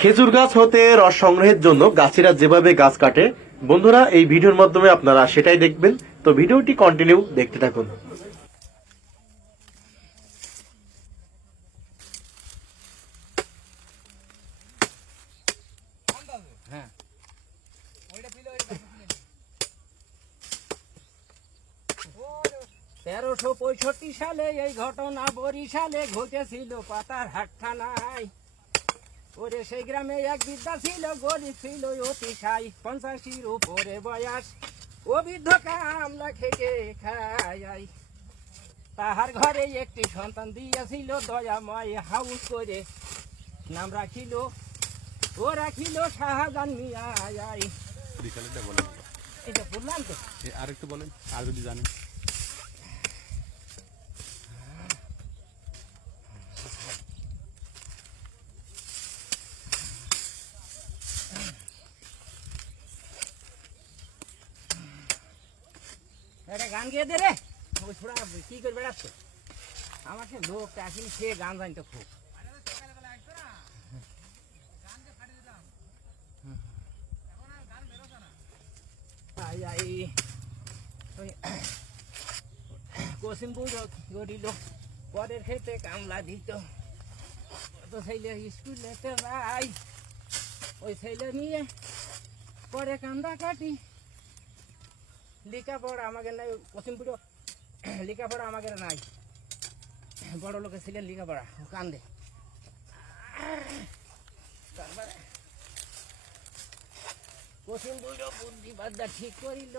খেজুর গাছ হতে রস সংগ্রহের জন্য গাছিরা যেভাবে গাছ কাটে, বন্ধুরা এই ভিডিওর মাধ্যমে আপনারা সেটাই দেখবেন। তো ভিডিওটি কন্টিনিউ দেখতে থাকুন। হ্যাঁ 1365 সালে এই ঘটনা বরিশালে ঘটেছিল পাতার হাট থানায়। ওরে সেই গ্রামে এক বৃদ্ধা ছিল, গরিব ছিল অতিশয়, 85-র উপরে বয়স। ও বৃদ্ধ কামলা খেয়ে খায়। তাহার ঘরে একটি সন্তান দিয়েছিল দয়াময় হাউস করে, নাম রাখিল ও রাখিল শাহজাহান মিয়া। এটা বললাম তো, আর একটু বলেন আর যদি জানেন। একটা গান গিয়ে দে রে। ওই ছোড়া কি করে বেড়াচ্ছ? আমাকে লোকটা আসেনি, সে গান জানতো খুব। কসিমপুর গড়িল, পরের খেতে কামলা দিত। তো ছেলে স্কুলে যাই, ওই ছেলে নিয়ে পরে কান্দা কাটি। লেখাপড়া আমাকে নাই, কসিমপুর লেখাপড়া আমাকে নাই। বড় লোকের ছিলেন লেখাপড়া, কান্দে। তারপরে কসিমপুর বুদ্ধিবাদা ঠিক করিল,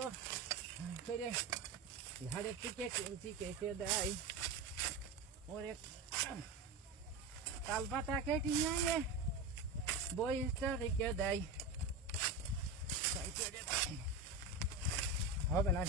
করে ঝাড়ের থেকে কেঞ্চি কেটে দেয়। ওরে তালপাতা কেটে নিয়ে বইটা রেখে দেয়। হবে না।